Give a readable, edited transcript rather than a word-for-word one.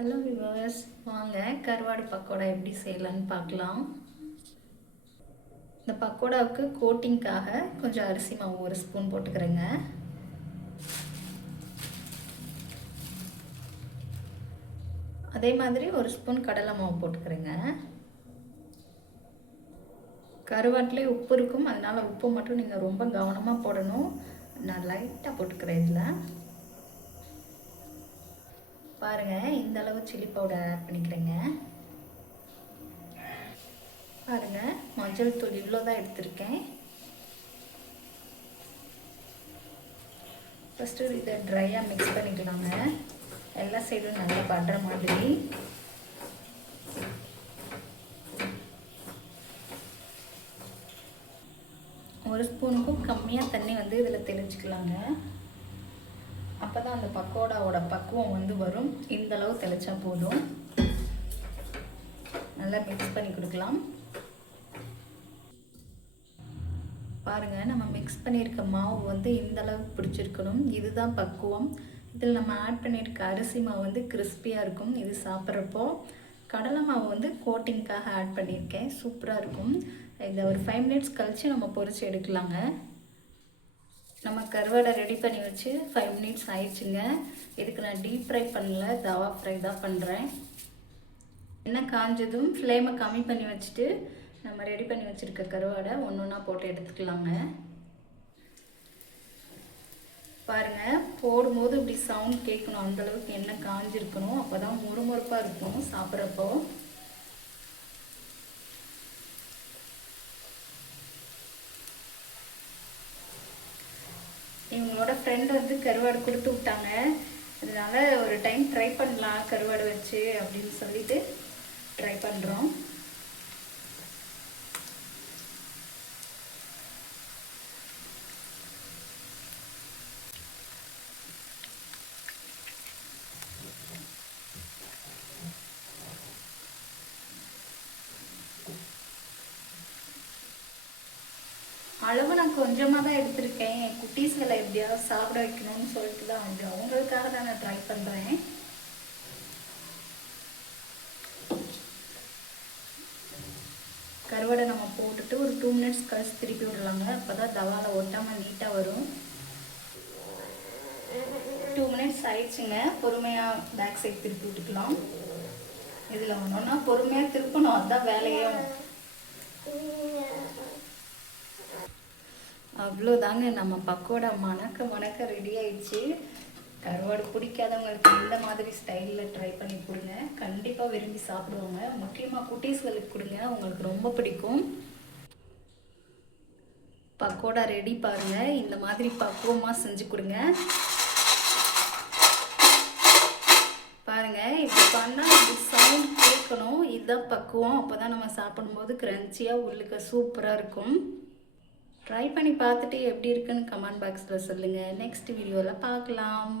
Hello viewers, வாங்க கருவாடு பக்கோடா எப்படி செய்யலான்னு பார்க்கலாம். இந்த பக்கோடாவுக்கு கோட்டிங்காக கொஞ்சம் அரிசி மாவு 1 ஸ்பூன் போட்டுக்கிறேங்க. அதே மாதிரி 1 ஸ்பூன் கடலை மாவு போட்டுக்கிறேங்க. கருவாட்டிலே உப்பு இருக்கும், அதனால் உப்பு மட்டும் நீங்கள் ரொம்ப கவனமாக போடணும். நான் லைட்டாக போட்டுக்கிறேன். இதில் பாருங்கள், இந்த அளவு சில்லி பவுடர் ஆட் பண்ணிக்கிறேங்க. பாருங்கள், மஞ்சள் தூள் இவ்வளோ தான் எடுத்திருக்கேன். ஃபஸ்ட்டு இதை ட்ரையாக மிக்ஸ் பண்ணிக்கலாங்க. எல்லா சைடும் நல்லா படுற மாதிரி. ஒரு ஸ்பூனுக்கும் கம்மியாக தண்ணி இதில் தெளிச்சுக்கலாங்க. அப்போ தான் அந்த பக்கோடாவோட பக்குவம் வரும். இந்த அளவு தெளிச்சா போதும். நல்லா மிக்ஸ் பண்ணி கொடுக்கலாம். பாருங்கள், நம்ம மிக்ஸ் பண்ணியிருக்க மாவு இந்த அளவுக்கு பிடிச்சிருக்கணும். இதுதான் பக்குவம். இதில் நம்ம ஆட் பண்ணியிருக்க அரிசி மாவு கிறிஸ்பியாக இருக்கும். இது சாப்பிட்றப்போ கடலை மாவு கோட்டிங்காக ஆட் பண்ணியிருக்கேன். சூப்பராக இருக்கும். இதை ஒரு 5 மினிட்ஸ் கழித்து நம்ம பொரிச்சு எடுக்கலாங்க. நம்ம கருவாடை ரெடி பண்ணி வச்சு 5 மினிட்ஸ் ஆயிடுச்சுங்க. இதுக்கு நான் டீப் ஃப்ரை பண்ணல, தவா ஃப்ரை தான் பண்ணுறேன். எண்ணெய் காஞ்சதும் ஃப்ளேமை கம்மி பண்ணி வச்சுட்டு நம்ம ரெடி பண்ணி வச்சுருக்க கருவாடை ஒன்று ஒன்றா போட்டு எடுத்துக்கலாங்க. பாருங்கள், போடும்போது இப்படி சவுண்ட் கேட்கணும். அந்தளவுக்கு எண்ணெய் காஞ்சிருக்கணும். அப்போ தான் முறுமுறுப்பாக இருக்கும் சாப்பிட்றப்போ. இவங்களோட ஃப்ரெண்டு கருவாடு கொடுத்து விட்டாங்க. அதனால ஒரு டைம் ட்ரை பண்ணலாம் கருவாடு வச்சு அப்படின்னு சொல்லிட்டு ட்ரை பண்ணுறோம். அளவு நான் கொஞ்சமாக தான் எடுத்திருக்கேன். என் குட்டீஸ்களை எப்படியாவது சாப்பிட வைக்கணும்னு சொல்லிட்டு தான் அவங்களுக்காக தான் நான் ட்ரை பண்ணுறேன். கருவாடை நம்ம போட்டுட்டு ஒரு 2 மினிட்ஸ் கழிச்சு திருப்பி விடலாங்க. அப்போ தான் தவாவில் ஒட்டாமல் நீட்டாக வரும். 2 மினிட்ஸ் ஆயிடுச்சுங்க. பொறுமையாக பேக் சைட் திருப்பி விட்டுக்கலாம். இதில் ஒன்றா பொறுமையாக திருப்பணும், அதுதான் வேலையும். அவ்வளோதாங்க, நம்ம பக்கோடா மணக்க ரெடி ஆயிடுச்சு. கருவாடு பிடிக்காதவங்களுக்கு இந்த மாதிரி ஸ்டைலில் ட்ரை பண்ணி கொடுங்க. கண்டிப்பாக விரும்பி சாப்பிடுவாங்க. முக்கியமாக குட்டீஸ்களுக்கு கொடுங்க, உங்களுக்கு ரொம்ப பிடிக்கும். பக்கோடா ரெடி பாருங்கள். இந்த மாதிரி பக்குவமாக செஞ்சு கொடுங்க. பாருங்கள், இப்படி பண்ணால் இப்படி சவுண்ட் கேட்கணும். இதுதான் பக்குவம். அப்போ தான் நம்ம சாப்பிடும்போது க்ரன்ச்சியாக உள்ளுக்க சூப்பராக இருக்கும். ட்ரை பண்ணி பார்த்துட்டு எப்படி இருக்குன்னு கமெண்ட் பாக்ஸில் சொல்லுங்கள். நெக்ஸ்ட் வீடியோவில் பார்க்கலாம்.